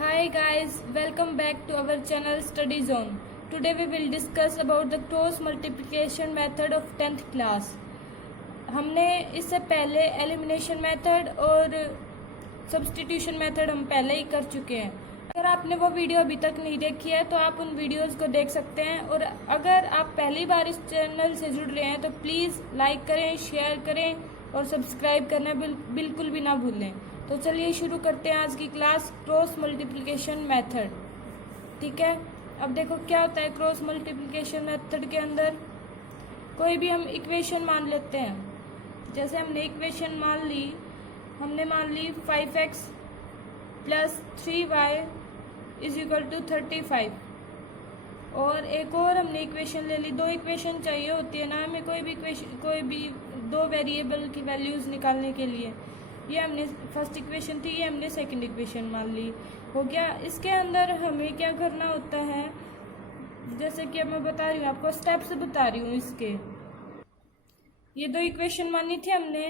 Hi guys, welcome back to our channel Study Zone. Today we will discuss about the cross multiplication method of 10th class. हमने इससे पहले elimination method और substitution method हम पहले ही कर चुके हैं। अगर आपने वो वीडियो अभी तक नहीं देखी है तो आप उन वीडियोस को देख सकते हैं, और अगर आप पहली बार इस चैनल से जुड़ रहे हैं तो प्लीज़ लाइक करें, शेयर करें और सब्सक्राइब करना बिल्कुल भी ना भूलें। तो चलिए शुरू करते हैं आज की क्लास, क्रॉस मल्टीप्लिकेशन मेथड। ठीक है, अब देखो क्या होता है क्रॉस मल्टीप्लिकेशन मेथड के अंदर। कोई भी हम इक्वेशन मान लेते हैं। जैसे हमने इक्वेशन हमने मान ली 5x plus 3y is equal to 35। और एक और हमने इक्वेशन ले ली। दो इक्वेशन चाहिए होती है ना हमें, कोई भी दो वेरिएबल की वैल्यूज निकालने के लिए। ये हमने फर्स्ट इक्वेशन थी, ये हमने सेकंड इक्वेशन मान ली। हो गया। इसके अंदर हमें क्या करना होता है, जैसे कि अब मैं बता रही हूँ आपको, स्टेप्स बता रही हूँ इसके। ये दो इक्वेशन मानी थी हमने।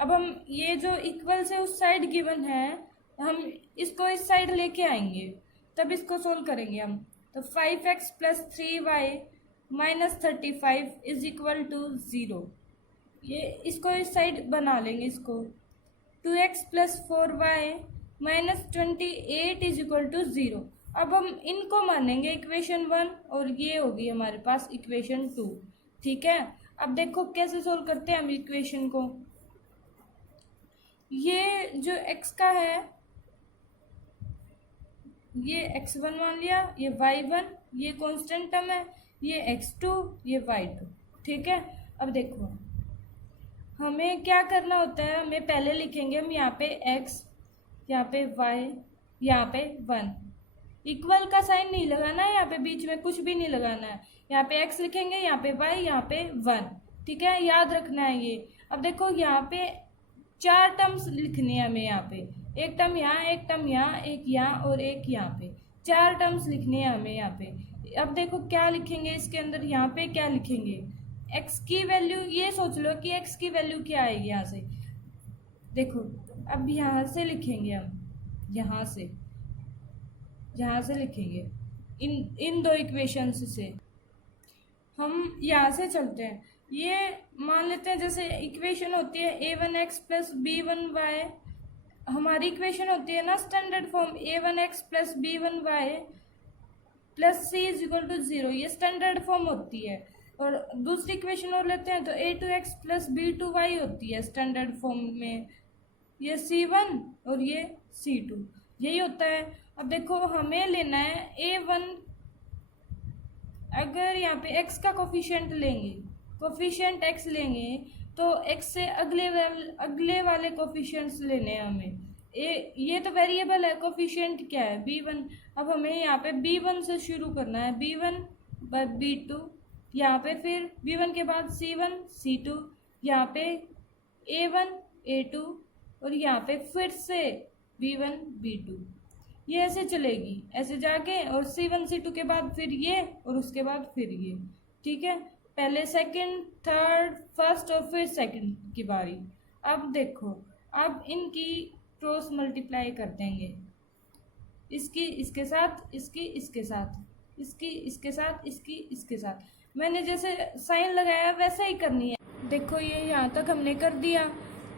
अब हम ये जो इक्वल से उस साइड गिवन है, हम इसको इस साइड लेके आएंगे, तब इसको सोल्व करेंगे हम। तो 5x plus 3y minus 35 is equal to 0। ये इसको इस साइड बना लेंगे इसको। 2x plus 4y minus 28 is equal to 0। अब हम इनको मानेंगे इक्वेशन 1, और ये होगी हमारे पास इक्वेशन 2। ठीक है, अब देखो कैसे सोल्व करते हैं हम इक्वेशन को। ये जो x का है ये x1 मान लिया, ये y1, ये कांस्टेंट टर्म है, ये x2, ये y2। ठीक है, अब देखो हमें क्या करना होता है। हमें पहले लिखेंगे हम यहाँ पे x, यहाँ पे y, यहाँ पे 1। इक्वल का साइन नहीं लगाना है, यहाँ पे बीच में कुछ भी नहीं लगाना है। यहाँ पे x लिखेंगे, यहाँ पे y, यहाँ पे 1। ठीक है, याद रखना है ये। अब देखो यहाँ पे चार टर्म्स लिखनी है हमें। यहाँ पे एक टर्म यहाँ, एक टर्म यहाँ, एक यहाँ और एक यहाँ पे। चार टर्म्स लिखनी है हमें यहाँ पे। अब देखो क्या लिखेंगे इसके अंदर, यहाँ पे क्या लिखेंगे, x की वैल्यू। ये सोच लो कि x की वैल्यू क्या आएगी यहाँ से। देखो अब यहाँ से लिखेंगे हम, यहाँ से लिखेंगे इन दो इक्वेशंस से। हम यहाँ से चलते हैं। ये मान लेते हैं जैसे इक्वेशन होती है a1x प्लस b1y। हमारी इक्वेशन होती है ना standard form, a1x plus b1y plus c is equal to 0। ये स्टैंडर्ड फॉर्म होती है। और दूसरी इक्वेशन और लेते हैं तो a2x प्लस b2y होती है स्टैंडर्ड फॉर्म में। ये c1 और ये c2, यही होता है। अब देखो हमें लेना है a1। अगर यहाँ पे x का कोफिशिएंट लेंगे, कोफिशिएंट x लेंगे, तो x से अगले वाले कोफिशिएंट्स लेने हैं हमें। ये तो वेरिएबल है, कोफिशिएंट क्या है b1। अब हमें यहाँ पे b1 से शुरू करना है, b1 बाद b2, यहाँ पे फिर b1 के बाद c1 c2, यहाँ पे a1 a2, और यहाँ पे फिर से b1 b2। ये ऐसे चलेगी, ऐसे जाके, और c1 c2 के बाद फिर ये, और उसके बाद फिर ये। ठीक है, पहले सेकंड, थर्ड, फर्स्ट और फिर सेकंड की बारी। अब देखो, अब इनकी क्रॉस मल्टीप्लाई कर देंगे। इसकी इसके साथ, इसकी इसके साथ, इसकी इसके साथ, इसकी इसके साथ। मैंने जैसे साइन लगाया वैसा ही करनी है। देखो ये यहाँ तक हमने कर दिया।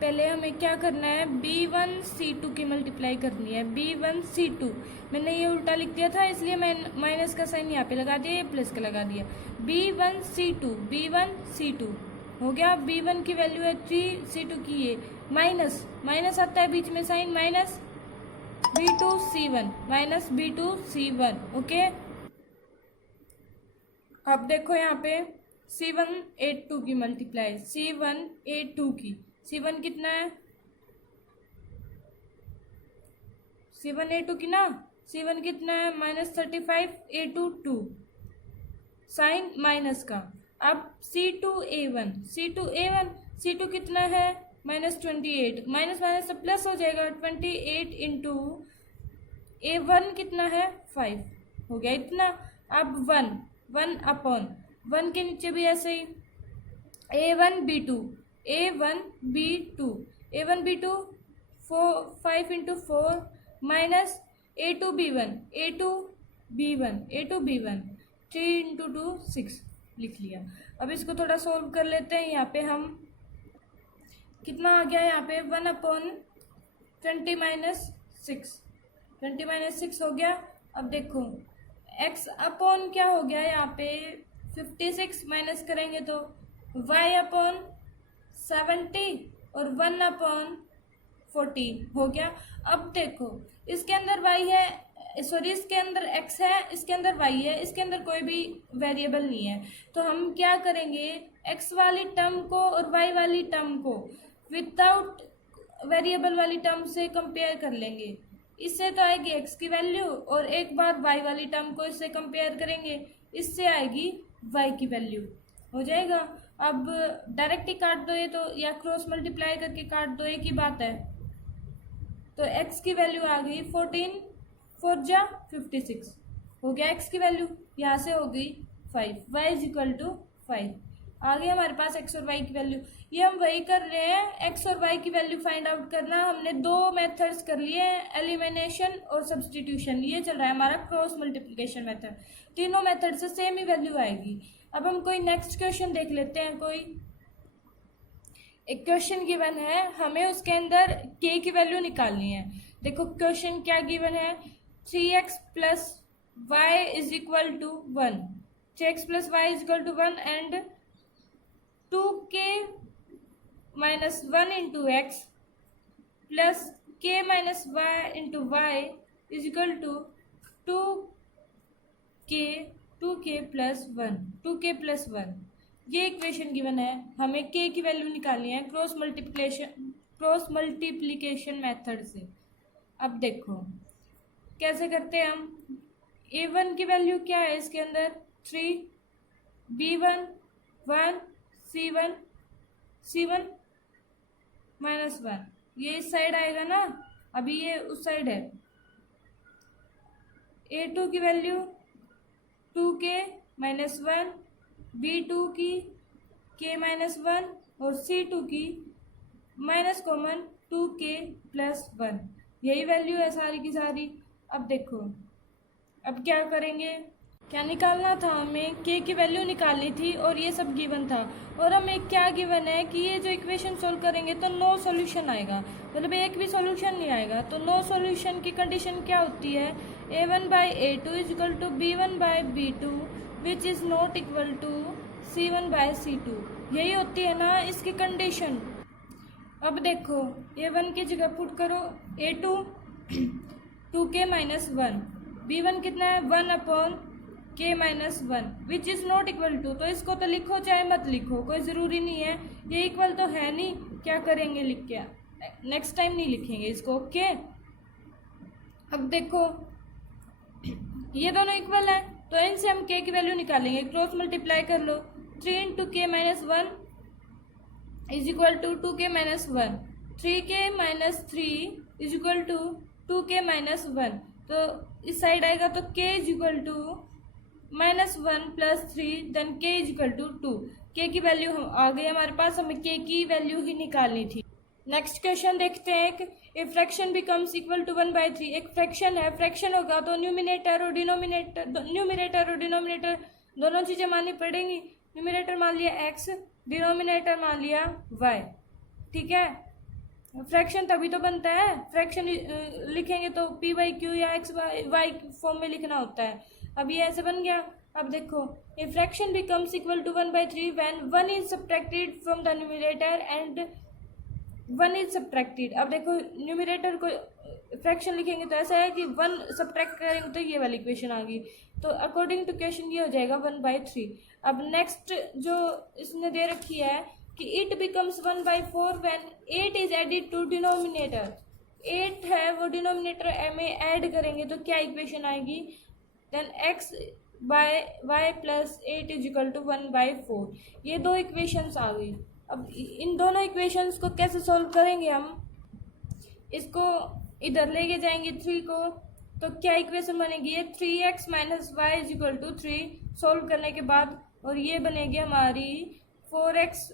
पहले हमें क्या करना है, b1 c2 की मल्टीप्लाई करनी है। b1 c2 मैंने ये उल्टा लिख दिया था, इसलिए मैं माइनस का साइन यहाँ पे लगा दिया, ये प्लस का लगा दिया। b1 c2 हो गया। b1 की वैल्यू है 3, c2 की ये माइनस आता है बीच में sign, minus b2 c1 minus b2 c1। Okay, अब देखो यहाँ पे c1 a2 की मल्टीप्लाई, c1 a2 की। c1 कितना है, c1 a2 की ना, c1 कितना है माइनस 35, a2 2, साइन माइनस का। अब c2 a1 c2 कितना है माइनस 28, माइनस माइनस से प्लस हो जाएगा, 28 इंटू a1 कितना है 5, हो गया इतना। अब 1 अपॉन 1 के नीचे भी ऐसे ही a1 b2 4 5 into 4 minus a two b one, a two b one, a two b one, 3 into 2 6 लिख लिया। अब इसको थोड़ा सोल्व कर लेते हैं। यहाँ पे हम कितना आ गया यहाँ पे 1/20 माइनस 6, 20 माइनस 6 हो गया। अब देखो x अपॉन क्या हो गया यहाँ पे 56 माइनस करेंगे तो y अपॉन 70 और 1/14 हो गया। अब देखो इसके अंदर y है, सॉरी इसके अंदर x है, इसके अंदर y है, इसके अंदर कोई भी वेरिएबल नहीं है। तो हम क्या करेंगे, x वाली टर्म को और y वाली टर्म को विदाउट वेरिएबल वाली टर्म से कंपेयर कर लेंगे। इससे तो आएगी x की वैल्यू और एक बार y वाली टर्म को इससे कंपेयर करेंगे, इससे आएगी y की वैल्यू, हो जाएगा। अब डायरेक्ट ही काट दो ये तो, या क्रॉस मल्टीप्लाई करके काट दो, एक ही बात है। तो x की वैल्यू आ गई 14 4 जा 56 हो गया x की वैल्यू, यहाँ से हो गई 5, y इज इक्वल टू 5 आ गया हमारे पास x और y की वैल्यू। ये हम वही कर रहे हैं, x और y की वैल्यू फाइंड आउट करना। हमने दो मेथड्स कर लिए हैं, एलिमिनेशन और सब्सटीट्यूशन। ये चल रहा है हमारा क्रॉस मल्टीप्लिकेशन मेथड, तीनों मेथड से सेम ही वैल्यू आएगी। अब हम कोई नेक्स्ट क्वेश्चन देख लेते हैं। कोई एक क्वेश्चन गिवन है, हमें उसके अंदर k की वैल्यू निकालनी है। देखो क्वेश्चन क्या गिवन है, 3x plus y is equal to 1, 3x plus y is equal to 1 and 2k minus 1 into x plus k minus y into y is equal to 2k plus 1, 2k plus 1। ये equation given है, हमें k की value निकालनी है cross multiplication method से। अब देखो कैसे करते हैं हम। a1 की वैल्यू क्या है इसके अंदर 3, b1 1, c1 माइनस 1, ये इस साइड आएगा ना, अभी ये उस साइड है। a2 की वैल्यू 2k माइनस 1, b2 की k माइनस 1 और c2 की माइनस कॉमन 2k प्लस 1, यही वैल्यू है सारी की सारी। अब देखो अब क्या करेंगे, क्या निकालना था हमें, k की वैल्यू निकालनी थी और ये सब गिवन था। और हमें क्या गिवन है कि ये जो इक्वेशन सोल्व करेंगे तो नो सॉल्यूशन आएगा, मतलब एक भी सॉल्यूशन नहीं आएगा। तो नो सॉल्यूशन की कंडीशन क्या होती है, a1 by a2 is equal to b1 by b2 which is not equal to c1 by c2, यही होती है ना इसकी कंडीशन। अब देखो a1 की जगह पुट करो a2 2k माइनस 1, b1 कितना है 1/k minus 1 which is not equal to, तो इसको तो लिखो चाहे मत लिखो, कोई ज़रूरी नहीं है, ये इक्वल तो है नहीं, क्या करेंगे लिख के, नेक्स्ट टाइम नहीं लिखेंगे इसको, ओके। अब देखो ये दोनों इक्वल है तो इनसे हम k की वैल्यू निकालेंगे, क्रॉस मल्टीप्लाई कर लो, 3 into k minus 1 is equal to 2k minus 1, 3k minus 3 is equal to 2k minus 1, तो इस साइड आएगा तो k is equal to minus 1 plus 3 then k is equal to 2, k की value आ गई हमारे पास, हमें k की वैल्यू ही निकालनी थी। नेक्स्ट क्वेश्चन देखते हैं कि a fraction becomes equal to 1/3, एक फ्रैक्शन है, फ्रैक्शन होगा तो न्यूमिनेटर और डिनोमिनेटर दोनों चीज़ें माननी पड़ेंगी। न्यूमिनेटर मान लिया x, डिनोमिनेटर मान लिया y, ठीक है। फ्रैक्शन तभी तो बनता है, फ्रैक्शन लिखेंगे तो p/q या x/y फॉर्म में लिखना होता है। अब ये ऐसे बन गया। अब देखो a fraction becomes equal to 1/3 when 1 is subtracted from the numerator and 1 is subtracted. अब देखो न्यूमिनेटर को फ्रैक्शन लिखेंगे तो ऐसा है कि 1 सब्ट्रैक्ट करेंगे तो ये वाली इक्वेशन आ गई, तो अकॉर्डिंग टू क्वेश्चन ये हो जाएगा 1/3। अब नेक्स्ट जो इसने दे रखी है कि it becomes 1/4 when 8 is added to denominator, 8 है वो डिनोमिनेटर में ऐड करेंगे तो क्या इक्वेशन आएगी, then x by y plus 8 is equal to 1/4, ये दो इक्वेशंस आ गई। अब इन दोनों इक्वेशंस को कैसे सॉल्व करेंगे, हम इसको इधर लेके जाएंगे 3 को, तो क्या इक्वेशन बनेगी, ये 3x minus y is equal to 3 solve करने के बाद, और ये बनेगी हमारी 4x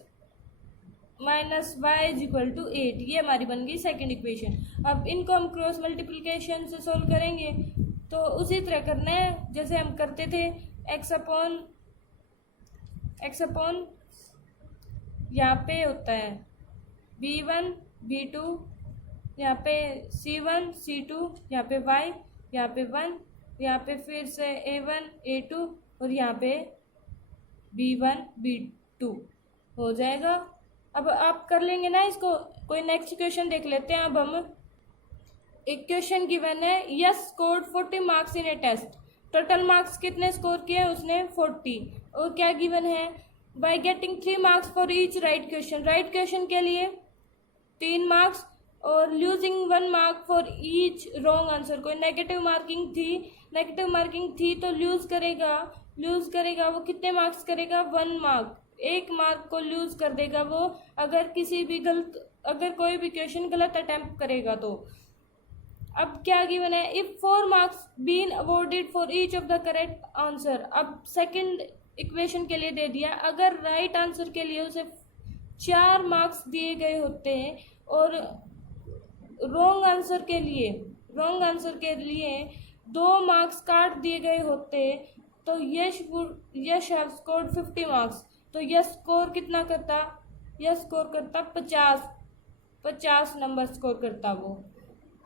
minus y is equal to 8। ये हमारी बन गई सेकेंड इक्वेशन। अब इनको हम क्रॉस मल्टीप्लिकेशन से सोल्व करेंगे, तो उसी तरह करना है जैसे हम करते थे। एक्स अपॉन यहाँ पे होता है b1 b2, यहाँ पे c1 c2, यहाँ पे y, यहाँ पे 1, यहाँ पे फिर से a1 a2 और यहाँ पे b1 b2 हो जाएगा। अब आप कर लेंगे ना इसको। कोई नेक्स्ट क्वेश्चन देख लेते हैं। अब हम एक क्वेश्चन गिवन है, yes scored 40 marks in a test. Total marks कितने स्कोर किए उसने? 40। और क्या गिवन है? By getting 3 marks for each right question. Right question के लिए 3 मार्क्स और losing 1 mark for each wrong answer. कोई नेगेटिव मार्किंग थी तो लूज करेगा वो कितने मार्क्स करेगा? 1 मार्क। 1 मार्क को लूज कर देगा वो अगर कोई भी क्वेश्चन गलत अटेम्प्ट करेगा तो। अब क्या गिवन है? If 4 marks been awarded for each of the correct answer. अब सेकंड इक्वेशन के लिए दे दिया, अगर राइट आंसर के लिए उसे 4 मार्क्स दिए गए होते हैं और रॉन्ग आंसर के लिए 2 मार्क्स काट दिए गए होते तो यश हैव स्कोर्ड 50 मार्क्स। तो यश स्कोर कितना करता? यश स्कोर करता 50 नंबर स्कोर करता वो।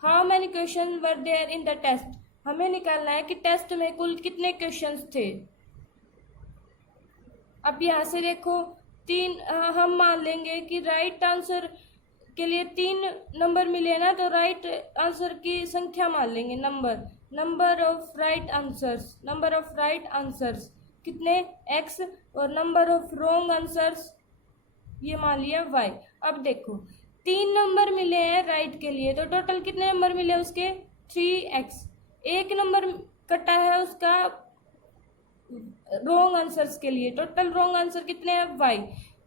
How many question were there in the test. हमें निकालना है कि टेस्ट में कुल कितने क्वेश्चंस थे। अब यहाँ से देखो 3, हम मान लेंगे कि राइट आंसर के लिए 3 नंबर मिले ना, तो राइट आंसर की संख्या मान लेंगे। नंबर ऑफ राइट आंसर्स कितने? x। और नंबर ऑफ रॉन्ग आंसर्स ये मान लिया y। अब देखो 3 नंबर मिले हैं राइट के लिए, तो टोटल कितने नंबर मिले उसके? 3x। 1 नंबर कटा है उसका रॉन्ग आंसर्स के लिए, टोटल रॉन्ग आंसर कितने हैं? y।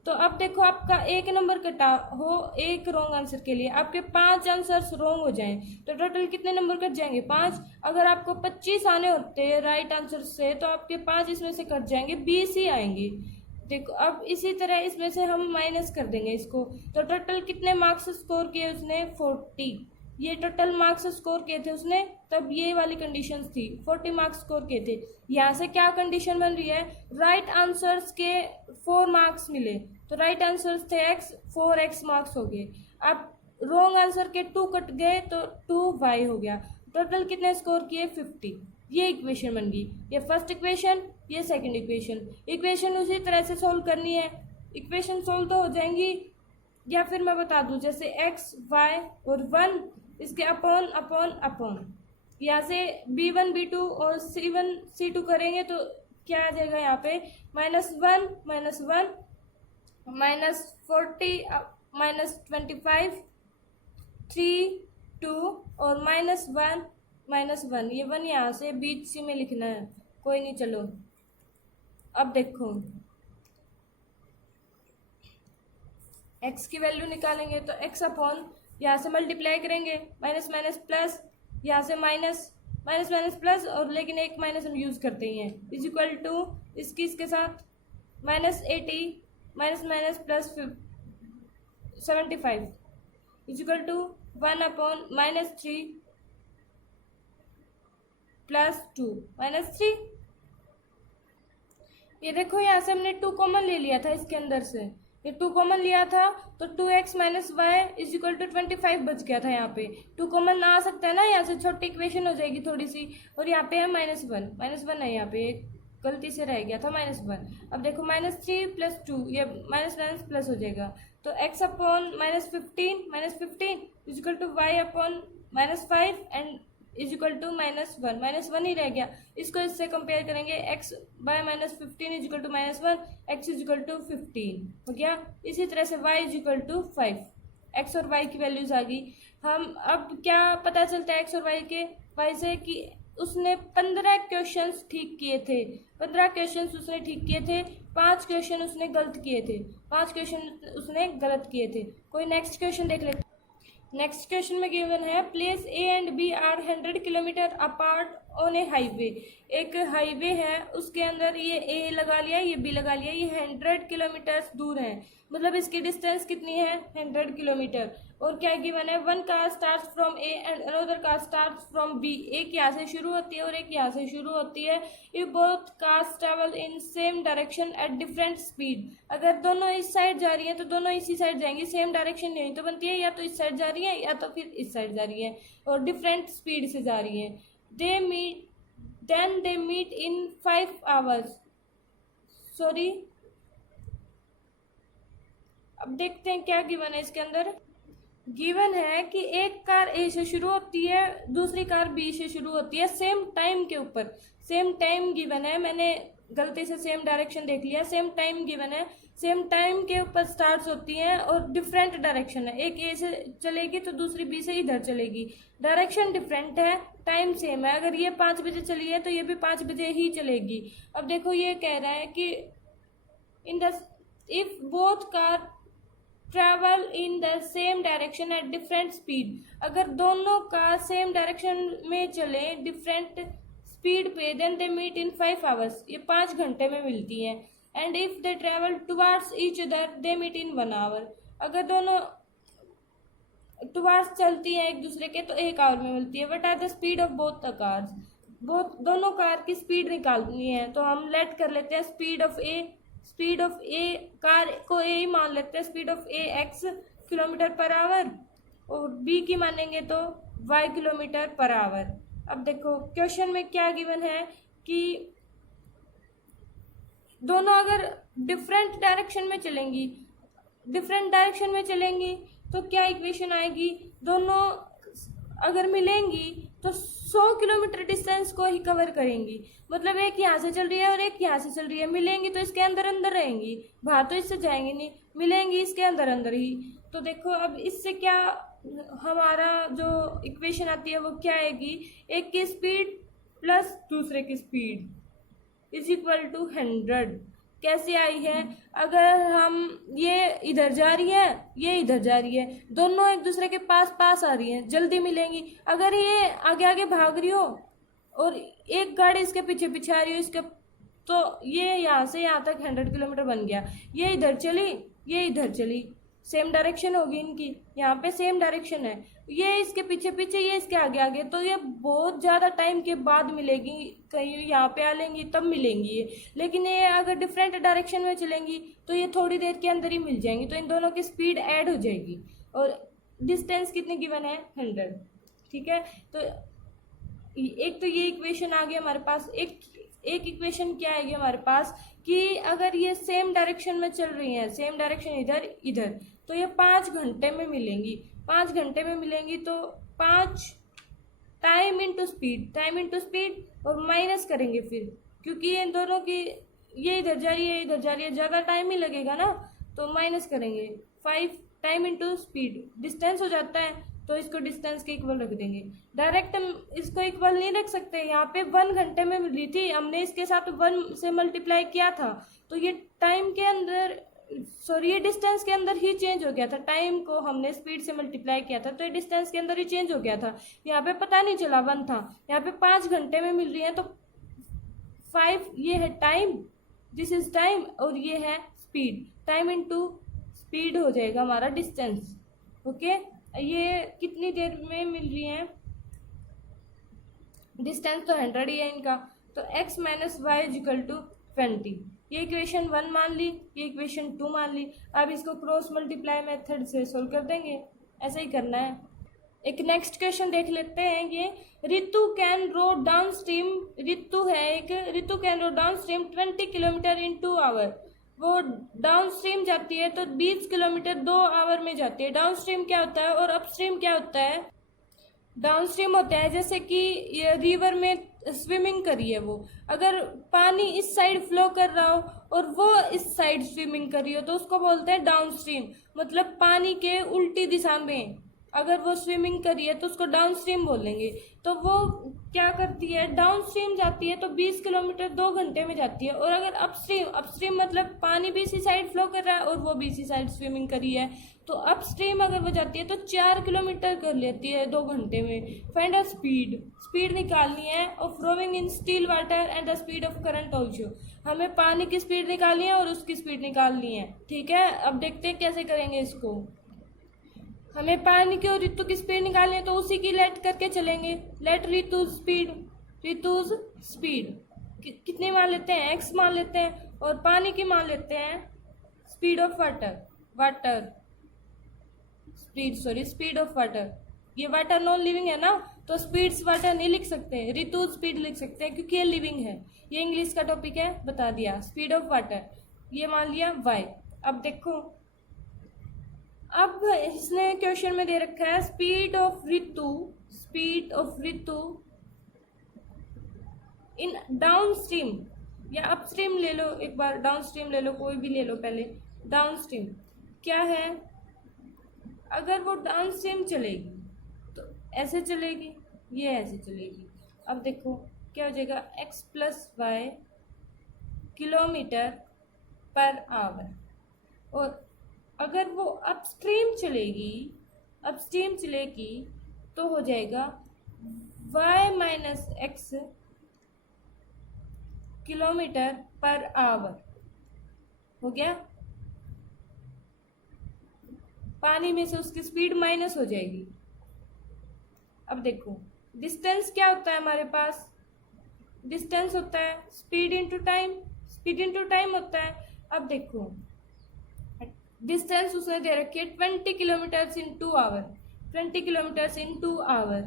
तो अब देखो आपका 1 नंबर कटा हो 1 रॉन्ग आंसर के लिए, आपके 5 आंसर्स रॉन्ग हो जाएं तो टोटल कितने नंबर कट जाएंगे? 5। अगर आपको 25 आने होते राइट आंसर से तो आपके 5 इसमें से कट जाएंगे, 20 ही आएंगे। देखो अब इसी तरह इसमें से हम माइनस कर देंगे इसको, तो टोटल कितने मार्क्स स्कोर किए उसने? 40। ये टोटल मार्क्स स्कोर किए थे उसने, तब ये वाली कंडीशंस थी। 40 मार्क्स स्कोर किए थे। यहाँ से क्या कंडीशन बन रही है? राइट आंसर्स के 4 मार्क्स मिले, तो राइट आंसर्स थे x, 4x मार्क्स हो गए। अब रॉन्ग आंसर के 2 कट गए तो 2y हो गया। टोटल कितने स्कोर किए? 50। ये इक्वेशन बन गई। ये फर्स्ट इक्वेशन, ये सेकंड इक्वेशन उसी तरह से सोल्व करनी है। इक्वेशन सोल्व तो हो जाएंगी, या फिर मैं बता दूं जैसे x, y और 1 इसके अपॉन यहाँ से b1 b2 और c1 c2 करेंगे तो क्या आ जाएगा? यहाँ पे -1 -40 -25 3 2 और -1 ये 1 यहाँ से बीच सी में लिखना है, कोई नहीं। चलो अब देखो x की वैल्यू निकालेंगे तो x अपॉन यहाँ से मल्टीप्लाई करेंगे, माइनस माइनस प्लस, यहाँ से माइनस प्लस और लेकिन एक माइनस हम यूज करते ही हैं, इज इक्वल टू इसके साथ -80 minus plus 75 is equal to 1 upon -3 plus 2 -3। ये देखो यहाँ से हमने 2 कॉमन ले लिया था, इसके अंदर से ये 2 कॉमन लिया था तो 2x minus y is equal to 25 बच गया था। यहाँ पे 2 कॉमन आ सकता है ना, यहाँ से छोटी इक्वेशन हो जाएगी थोड़ी सी। और यहाँ पे है -1 है, यहाँ पे गलती से रह गया था -1। अब देखो -3 प्लस 2 ये माइनस प्लस हो जाएगा, तो x upon -15 is equal to y upon -5 and is equal to -1 ही रह गया। इसको इससे कंपेयर करेंगे, x by -15 is equal to -1, x is equal to 15 हो गया। इसी तरह से y is equal to 5। x और y की वैल्यूज आ गई। हम अब क्या पता चलता है x और y से कि उसने 15 क्वेश्चंस ठीक किए थे। 15 क्वेश्चंस उसने ठीक किए थे, 5 क्वेश्चन उसने गलत किए थे, 5 क्वेश्चन उसने गलत किए थे। कोई नेक्स्ट क्वेश्चन देख लेते। नेक्स्ट क्वेश्चन में गिवन है, place A and B are 100 kilometre apart on a highway, एक हाईवे है उसके अंदर ये ए लगा लिया, ये बी लगा लिया, ये 100 किलोमीटर दूर है, मतलब इसकी डिस्टेंस कितनी है 100 किलोमीटर। और क्या गिवन है, one car start from A and another car start from B, एक यहाँ से शुरू होती है और एक यहाँ से शुरू होती है। If both cars travel in same direction at different speed, अगर दोनों इस साइड जा रही है तो दोनों इसी साइड जाएंगी, सेम डायरेक्शन नहीं तो बनती है, या तो इस साइड जा रही है या तो फिर इस साइड जा रही है, और डिफरेंट स्पीड से जा रही है। Then they meet in 5 hours। Sorry, अब देखते हैं क्या गिवन है इसके अंदर। गिवन है कि एक कार ए से शुरू होती है, दूसरी कार बी से शुरू होती है, सेम टाइम के ऊपर, सेम टाइम गिवन है, मैंने गलती से सेम डायरेक्शन देख लिया, सेम टाइम गिवन है, सेम टाइम के ऊपर स्टार्ट होती हैं और डिफरेंट डायरेक्शन है, एक ए से चलेगी तो दूसरी बी से इधर चलेगी, डायरेक्शन डिफरेंट है, टाइम सेम है। अगर ये 5 बजे चली है तो ये भी 5 बजे ही चलेगी। अब देखो ये कह रहा है कि in the if both car travel in the same direction at different speed, अगर दोनों कार सेम डायरेक्शन में चले डिफरेंट स्पीड पे, then they meet in 5 hours, ये 5 घंटे में मिलती हैं। And if they travel towards each other they meet in 1 hour, अगर दोनों टुवार्ड्स चलती हैं एक दूसरे के तो 1 hour में मिलती है। What are the speed of both the cars, दोनों कार की स्पीड निकालनी है तो हम लेट कर लेते हैं स्पीड ऑफ ए, कार को ए ही मान लेते हैं, speed of A x kilometre per hour, और बी की मानेंगे तो y किलोमीटर पर आवर। अब देखो क्वेश्चन में क्या गिवन है कि दोनों अगर डिफरेंट डायरेक्शन में चलेंगी तो क्या इक्वेशन आएगी, दोनों अगर मिलेंगी तो 100 किलोमीटर डिस्टेंस को ही कवर करेंगी, मतलब एक यहाँ से चल रही है और एक यहाँ से चल रही है, मिलेंगी तो इसके अंदर अंदर रहेंगी, बाहर तो इससे जाएंगी नहीं, मिलेंगी इसके अंदर अंदर ही। तो देखो अब इससे क्या हमारा जो इक्वेशन आती है वो क्या आएगी, एक की स्पीड प्लस दूसरे की स्पीड इज इक्वल टू 100। कैसे आई है, अगर हम ये इधर जा रही है ये इधर जा रही है, दोनों एक दूसरे के पास पास आ रही हैं, जल्दी मिलेंगी। अगर ये आगे आगे भाग रही हो और एक गाड़ी इसके पीछे पीछे आ रही हो इसके, तो ये यहाँ से यहाँ तक 100 किलोमीटर बन गया, ये इधर चली ये इधर चली, सेम डायरेक्शन होगी इनकी, यहाँ पे सेम डायरेक्शन है, ये इसके पीछे पीछे ये इसके आगे आगे, तो ये बहुत ज़्यादा टाइम के बाद मिलेगी, कहीं यहाँ पे आ लेंगी तब मिलेंगी ये, लेकिन ये अगर डिफरेंट डायरेक्शन में चलेंगी तो ये थोड़ी देर के अंदर ही मिल जाएंगी, तो इन दोनों की स्पीड ऐड हो जाएगी। और डिस्टेंस कितनी गिवन है 100, ठीक है। तो एक तो ये इक्वेशन आ गई हमारे पास, एक इक्वेशन क्या आएगी हमारे पास कि अगर ये सेम डायरेक्शन में चल रही है, सेम डायरेक्शन इधर इधर, तो ये 5 घंटे में मिलेंगी, 5 घंटे में मिलेंगी तो 5 टाइम इंटू स्पीड और माइनस करेंगे फिर, क्योंकि ये दोनों की ये इधर जा रही है ज़्यादा टाइम ही लगेगा ना, तो माइनस करेंगे 5 टाइम इंटू स्पीड, डिस्टेंस हो जाता है तो इसको डिस्टेंस के इक्वल रख देंगे। डायरेक्ट हम इसको इक्वल नहीं रख सकते, यहाँ पे 1 घंटे में मिली थी, हमने इसके साथ 1 से मल्टीप्लाई किया था तो ये टाइम के अंदर ये डिस्टेंस के अंदर ही चेंज हो गया था, टाइम को हमने स्पीड से मल्टीप्लाई किया था तो ये डिस्टेंस के अंदर ही चेंज हो गया था, यहाँ पे पता नहीं चला 1 था, यहाँ पे 5 घंटे में मिल रही है तो 5 ये है टाइम, दिस इज टाइम, और ये है स्पीड, टाइम इंटू स्पीड हो जाएगा हमारा डिस्टेंस। ओके, ये कितनी देर में मिल रही है, डिस्टेंस तो 100 ही है इनका, तो x minus y is equal to 20, ये इक्वेशन 1 मान ली, ये इक्वेशन 2 मान ली। अब इसको क्रॉस मल्टीप्लाई मेथड से सोल्व कर देंगे, ऐसा ही करना है। एक नेक्स्ट क्वेश्चन देख लेते हैं, ये Ritu can row downstream, Ritu है एक, Ritu can row downstream 20 kilometre in 2 hours, वो डाउन स्ट्रीम जाती है तो 20 किलोमीटर 2 आवर में जाती है। डाउन स्ट्रीम क्या होता है और अप स्ट्रीम क्या होता है, डाउन स्ट्रीम होता है जैसे कि रिवर में स्विमिंग करी है, वो अगर पानी इस साइड फ्लो कर रहा हो और वो इस साइड स्विमिंग कर रही हो तो उसको बोलते हैं डाउन स्ट्रीम, मतलब पानी के उल्टी दिशा में अगर वो स्विमिंग करी है तो उसको डाउन स्ट्रीम बोलेंगे। तो वो क्या करती है, डाउन स्ट्रीम जाती है तो 20 किलोमीटर 2 घंटे में जाती है। और अगर अपस्ट्रीम मतलब पानी भी इसी साइड फ्लो कर रहा है और वो भी इसी साइड स्विमिंग करी है, तो अपस्ट्रीम अगर वो जाती है तो 4 किलोमीटर कर लेती है 2 घंटे में। फाइंड अ स्पीड निकालनी है of rowing in still water and the speed of current also. हमें पानी की स्पीड निकालनी है और उसकी स्पीड निकालनी है। ठीक है, अब देखते हैं कैसे करेंगे इसको। हमें पानी की और ऋतु की स्पीड निकालनी है तो उसी की लेट करके चलेंगे। लेट ऋतुज स्पीड कितनी मान लेते हैं, x मान लेते हैं, और पानी की मान लेते हैं speed of water speed of water. ये वाटर नॉन लिविंग है ना, तो स्पीड्स वाटर नहीं लिख सकते, ऋतु स्पीड लिख सकते हैं क्योंकि ये लिविंग है। ये इंग्लिश का टॉपिक है, बता दिया। स्पीड ऑफ वाटर ये मान लिया y। अब देखो, अब इसने क्वेश्चन में दे रखा है speed of Ritu in down stream या अपस्ट्रीम ले लो, एक बार डाउन स्ट्रीम ले लो, कोई भी ले लो। पहले डाउन स्ट्रीम क्या है, अगर वो डाउन स्ट्रीम चलेगी तो ऐसे चलेगी, ये ऐसे चलेगी। अब देखो क्या हो जाएगा, x plus y kilometre per hour. और अगर वो अपस्ट्रीम चलेगी तो हो जाएगा y minus x kilometre per hour. हो गया, पानी में से उसकी स्पीड माइनस हो जाएगी। अब देखो डिस्टेंस क्या होता है हमारे पास, डिस्टेंस होता है स्पीड इनटू टाइम होता है। अब देखो डिस्टेंस उसने दे रखी है 20 kilometre in 2 hour, 20 kilometre in 2 hour.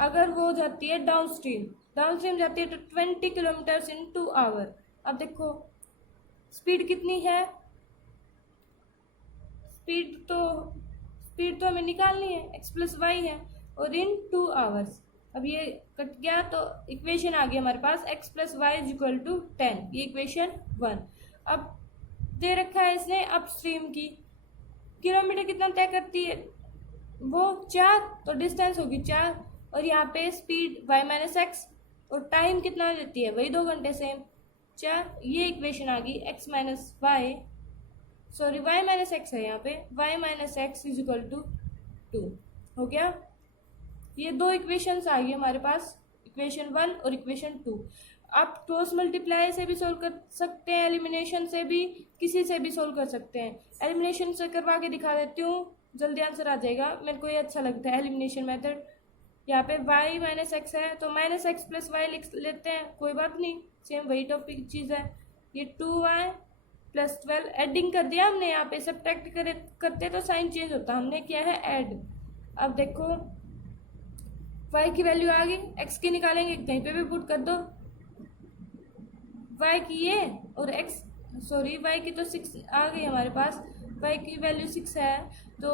अगर वो जाती है डाउन स्ट्रीम जाती है तो 20 किलोमीटर इन 2 आवर। अब देखो स्पीड कितनी है, स्पीड तो हमें निकालनी है, x प्लस वाई है, और इन 2 आवर्स। अब ये कट गया तो इक्वेशन आ गई हमारे पास, x plus y is equal to 10, ये इक्वेशन 1। अब दे रखा है इसने अपस्ट्रीम की, किलोमीटर कितना तय करती है वो 4, तो डिस्टेंस होगी 4, और यहाँ पे स्पीड y माइनस एक्स, और टाइम कितना लेती है वही 2 घंटे सेम 4। ये इक्वेशन आ गई x minus y, sorry y minus x है यहाँ पे, y minus x is equal to 2। हो गया, ये 2 इक्वेशंस आ गई हमारे पास, इक्वेशन 1 और इक्वेशन 2। आप क्रॉस मल्टीप्लाई से भी सोल्व कर सकते हैं, एलिमिनेशन से भी, किसी से भी सोल्व कर सकते हैं। एलिमिनेशन से करवा के दिखा देती हूँ, जल्दी आंसर आ जाएगा। मेरे को ये अच्छा लगता है एलिमिनेशन मेथड। यहाँ पे y माइनस एक्स है तो माइनस एक्स प्लस वाई लिख लेते हैं, कोई बात नहीं, सेम वही टॉपिक चीज़ है। ये 2y प्लस 12 एडिंग कर दिया हमने, यहाँ पे सब्ट्रैक्ट करते तो साइन चेंज होता, हमने किया है ऐड। अब देखो y की वैल्यू आ गई, x की निकालेंगे, कहीं पे भी पुट कर दो, y की ये और y की तो 6 आ गई हमारे पास, y की वैल्यू 6 है, तो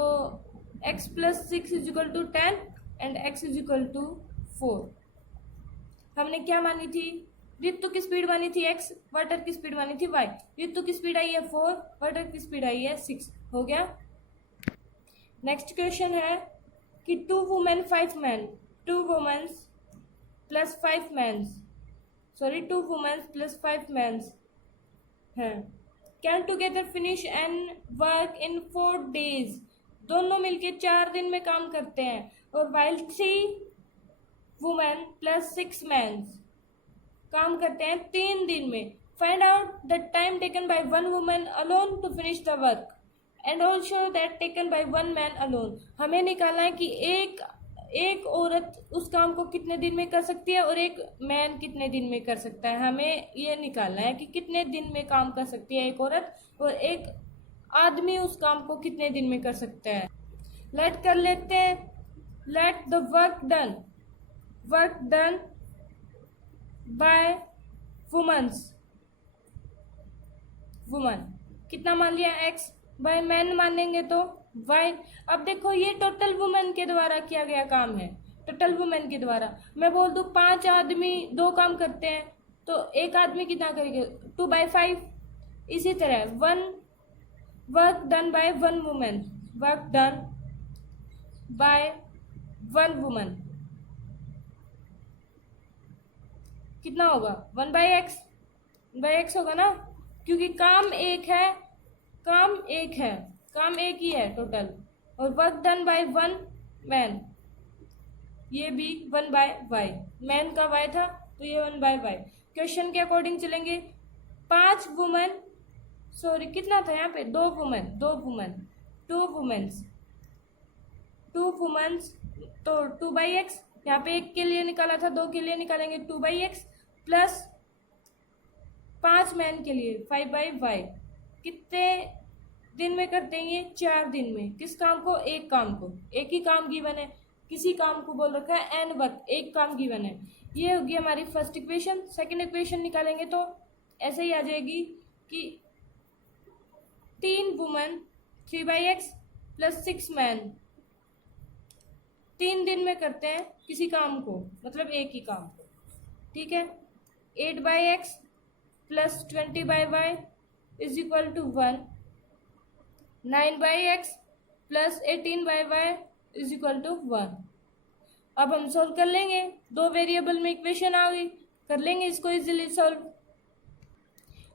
x plus 6 is equal to 10 and x is equal to 4। हमने क्या मानी थी, ऋतु की स्पीड मानी थी x, वाटर की स्पीड मानी थी y। ऋतु की स्पीड आई है 4, वाटर की स्पीड आई है 6। हो गया। नेक्स्ट क्वेश्चन है कि 2 वुमेन प्लस 5 मेंस हैं, can together finish an work in 4 days। दोनों मिलके 4 दिन में काम करते हैं। और वाइल 3 वुमेन प्लस 6 मेंस काम करते हैं 3 दिन में। Find out the time taken by 1 woman alone to finish the work and also that taken by 1 man alone. हमें निकालना है कि एक औरत उस काम को कितने दिन में कर सकती है और एक मैन कितने दिन में कर सकता है। हमें ये निकालना है कि कितने दिन में काम कर सकती है एक औरत और एक आदमी उस काम को कितने दिन में कर सकता है। लेट कर लेते हैं, let the work done by woman कितना मान लिया x, बाय मैन मानेंगे तो y। अब देखो ये टोटल वुमेन के द्वारा किया गया काम है, टोटल वुमेन के द्वारा। मैं बोल दूं 5 आदमी 2 काम करते हैं तो एक आदमी कितना करेगा, 2/5। इसी तरह 1 work done by 1 women, work done by 1 woman कितना होगा? 1/x होगा ना, क्योंकि काम एक है, काम एक ही है टोटल, और वर्क डन बाय 1 मैन, ये भी 1/y, मैन का y था तो ये 1/y। क्वेश्चन के अकॉर्डिंग चलेंगे, 5 वुमन, सॉरी कितना था यहाँ पे, 2 वुमेन्स तो 2/x, यहाँ पे 1 के लिए निकाला था, 2 के लिए निकालेंगे 2/x प्लस 5 मैन के लिए 5/y। कितने दिन में करते हैं ये? 4 दिन में। किस काम को? एक काम को, एक ही काम गिवन है, किसी काम को बोल रखा है एन वर्क, एक काम गिवन है। ये होगी हमारी फर्स्ट इक्वेशन। सेकंड इक्वेशन निकालेंगे तो ऐसे ही आ जाएगी कि 3 वुमन 3/x प्लस 6 मैन, 3 दिन में करते हैं किसी काम को, मतलब एक ही काम को, ठीक है। 8/x plus 20/y is equal to 1, 9/x plus 18/y is equal to 1। अब हम सोल्व कर लेंगे, 2 वेरिएबल में इक्वेशन आ गई, कर लेंगे इसको इजीली सोल्व।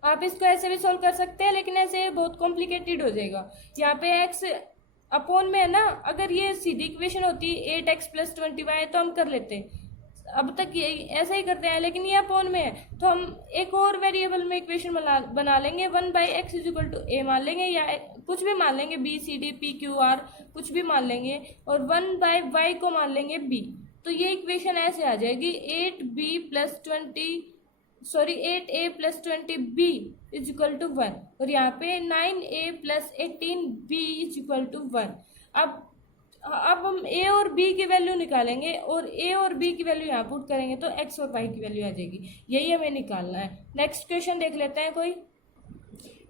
आप इसको ऐसे भी सोल्व कर सकते हैं, लेकिन ऐसे बहुत कॉम्प्लिकेटेड हो जाएगा। यहाँ पे x अपॉन में है ना, अगर ये सीधी इक्वेशन होती 8x प्लस 20y तो हम कर लेते, अब तक ये ऐसा ही करते हैं, लेकिन ये अपॉन में है तो हम एक और वेरिएबल में इक्वेशन बना लेंगे। 1/x is equal to a मान लेंगे, या कुछ भी मान लेंगे, b c d p q r कुछ भी मान लेंगे, और 1/y को मान लेंगे b। तो ये इक्वेशन ऐसे आ जाएगी 8a plus 20b is equal to 1, और यहाँ पे 9a plus 18b is equal to 1। अब हम a और b की वैल्यू निकालेंगे, और a और b की वैल्यू यहाँ पुट करेंगे तो x और y की वैल्यू आ जाएगी। यही हमें निकालना है। नेक्स्ट क्वेश्चन देख लेते हैं कोई।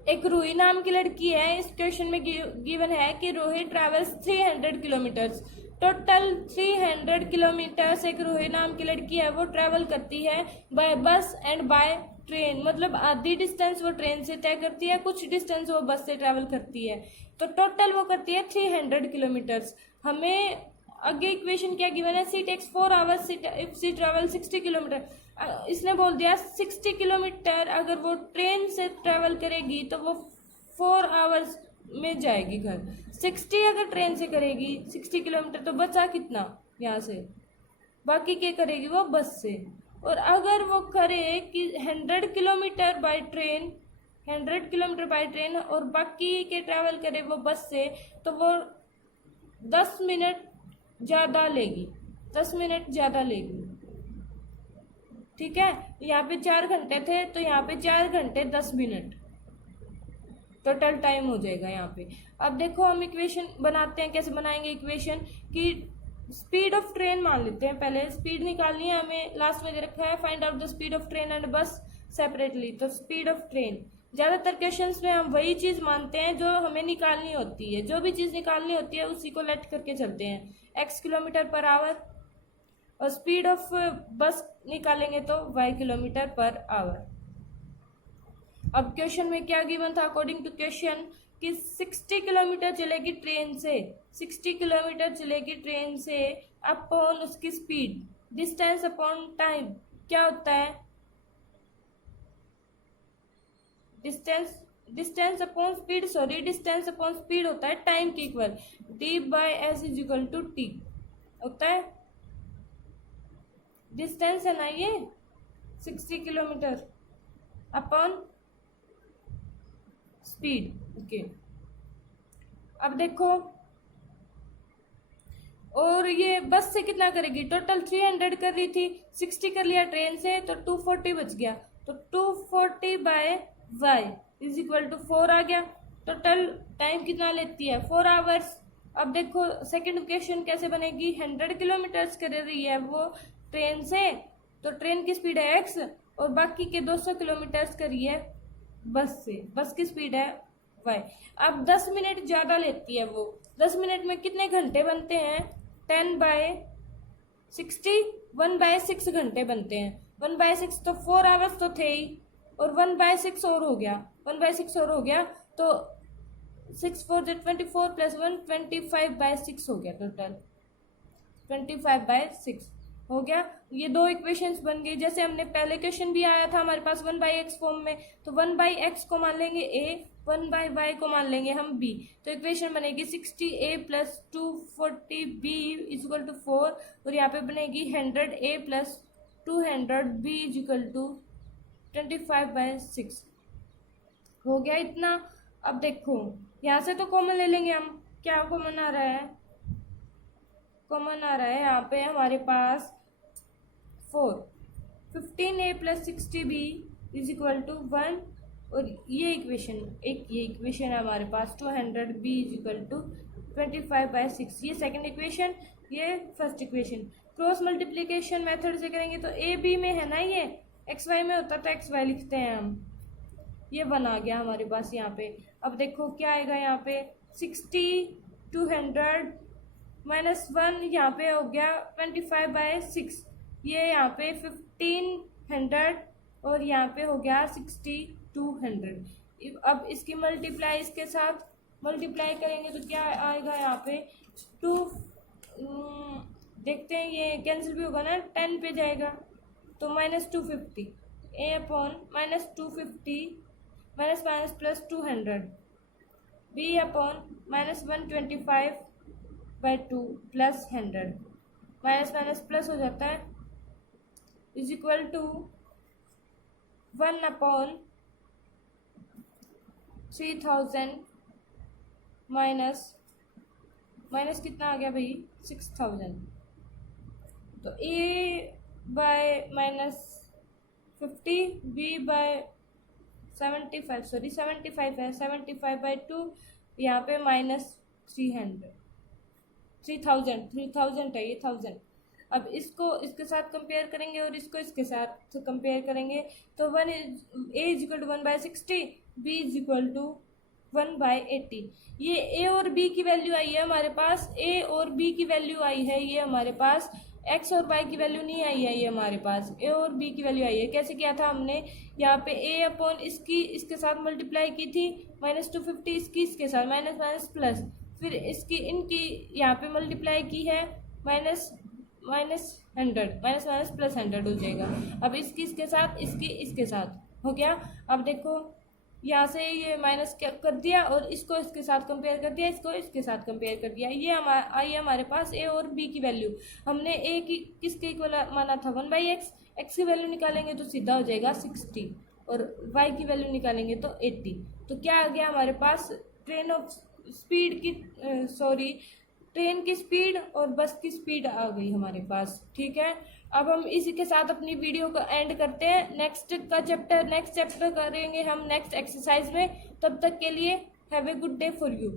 एक रूही नाम की लड़की है, इस क्वेश्चन में गिवन है कि Ruhi travels 300 kilometres, total 300 kilometres एक रूही नाम की लड़की है वो ट्रेवल करती है बाय बस एंड बाय ट्रेन, मतलब आधी डिस्टेंस वो ट्रेन से तय करती है, कुछ डिस्टेंस वो बस से ट्रेवल करती है, तो टोटल वो करती है 300 किलोमीटर्स। हमें आगे इक्वेशन क्या गिवन है, C takes 4 hours if C travel 60 kilometre. इसने बोल दिया 60 किलोमीटर अगर वो ट्रेन से ट्रेवल करेगी तो वो 4 आवर्स में जाएगी घर। 60 अगर ट्रेन से करेगी 60 किलोमीटर तो बचा कितना यहाँ से, बाकी क्या करेगी वो बस से। और अगर वो करे कि 100 kilometre by train, 100 kilometre by train और बाकी के ट्रैवल करे वो बस से, तो वो 10 मिनट ज़्यादा लेगी, 10 मिनट ज़्यादा लेगी, ठीक है। यहाँ पे 4 घंटे थे तो यहाँ पे 4 घंटे 10 मिनट टोटल टाइम हो जाएगा यहाँ पे। अब देखो हम इक्वेशन बनाते हैं, कैसे बनाएंगे इक्वेशन कि स्पीड ऑफ ट्रेन मान लेते हैं, पहले स्पीड निकालनी है हमें, लास्ट में दे रखा है find out the speed of train and बस सेपरेटली। तो स्पीड ऑफ ट्रेन, ज़्यादातर क्वेश्चंस में हम वही चीज़ मानते हैं जो हमें निकालनी होती है, जो भी चीज़ निकालनी होती है उसी को लेट करके चलते हैं, x किलोमीटर पर आवर, और स्पीड ऑफ बस निकालेंगे तो y किलोमीटर पर आवर। अब क्वेश्चन में क्या गिवन था अकॉर्डिंग टू क्वेश्चन कि 60 किलोमीटर चलेगी ट्रेन से, 60 किलोमीटर चलेगी ट्रेन से अपॉन उसकी स्पीड, डिस्टेंस अपॉन टाइम क्या होता है, distance upon speed, sorry distance upon speed होता है टाइम के equal, d/s is equal to t होता है। डिस्टेंस है ना ये 60 किलोमीटर अपॉन स्पीड, ओके। अब देखो, और ये बस से कितना करेगी, टोटल 300 कर रही थी, 60 कर लिया ट्रेन से तो 240 बच गया, तो 240/y इज इक्वल टू 4 आ गया। टोटल टाइम कितना लेती है 4 आवर्स। अब देखो सेकंड क्वेश्चन कैसे बनेगी, 100 किलोमीटर्स कर रही है वो ट्रेन से, तो ट्रेन की स्पीड है x और बाकी के 200 किलोमीटर्स करी है बस से, बस की स्पीड है y। अब 10 मिनट ज़्यादा लेती है वो, 10 मिनट में कितने घंटे बनते हैं, 10/60, 1/6 घंटे बनते हैं, 1/6 तो 4 आवर्स तो थे ही, और 1/6 और हो गया, 1/6 और हो गया तो 6 4 24 प्लस 1 25/6 हो गया टोटल, 25/6 हो गया। ये दो इक्वेशंस बन गई। जैसे हमने पहले क्वेश्चन भी आया था हमारे पास 1/x फॉर्म में, तो 1/x को मान लेंगे a, 1/y को मान लेंगे हम b। तो इक्वेशन बनेगी 60a + 240b = 4 और यहाँ पे बनेगी 100a + 200b = 25/6 हो गया इतना। अब देखो यहाँ से तो कॉमन ले लेंगे हम। क्या कॉमन आ रहा है? कॉमन आ रहा है यहाँ पे हमारे पास 4। 15a + 60b = 1 और ये इक्वेशन है हमारे पास 200b = 25/6। ये सेकंड इक्वेशन, ये first equation. Cross multiplication method से करेंगे तो ए बी में है ना, ये एक्स वाई में होता तो एक्स वाई लिखते हैं हम। ये 1 आ गया हमारे पास यहाँ पे। अब देखो क्या आएगा यहाँ पे 60 200 -1 यहाँ पे हो गया 25/6। ये यहाँ पे 1500 और यहाँ पे हो गया 60 200। अब इसकी मल्टीप्लाई इसके साथ मल्टीप्लाई करेंगे तो क्या आएगा यहाँ पे 2। देखते हैं ये कैंसिल भी होगा ना, 10 पे जाएगा तो -250 a/-250 -+ 200 b/-125/2 + 100 प्लस हो जाता है = 1/3000 माइनस कितना आ गया भाई 6000। तो a/-50 b/75 75 है 75/2 यहाँ पे -3000 है ये 1000। अब इसको इसके साथ कंपेयर करेंगे और इसको इसके साथ कंपेयर करेंगे तो a = 1/60 b = 1/80। ये a और b की वैल्यू आई है हमारे पास, a और b की वैल्यू आई है ये हमारे पास, x और y की वैल्यू नहीं आई है ये हमारे पास, a और b की वैल्यू आई है। कैसे किया था हमने? यहाँ पे a/ इसकी इसके साथ मल्टीप्लाई की थी, -250 इसकी इसके साथ माइनस प्लस, फिर इसकी इनकी यहाँ पे मल्टीप्लाई की है -100 प्लस 100 हो जाएगा। अब इसकी इसके साथ इसकी इसके साथ हो गया। अब देखो यहाँ से ये माइनस कर दिया और इसको इसके साथ कंपेयर कर दिया, इसको इसके साथ कंपेयर कर दिया। ये आई हमारे पास a और b की वैल्यू। हमने a की किसके इक्वल माना था 1/x, x की वैल्यू निकालेंगे तो सीधा हो जाएगा 60 और y की वैल्यू निकालेंगे तो 80। तो क्या आ गया हमारे पास? ट्रेन की स्पीड और बस की स्पीड आ गई हमारे पास। ठीक है, अब हम इसी के साथ अपनी वीडियो को एंड करते हैं। नेक्स्ट चैप्टर करेंगे हम नेक्स्ट एक्सरसाइज में। तब तक के लिए have a good day for you.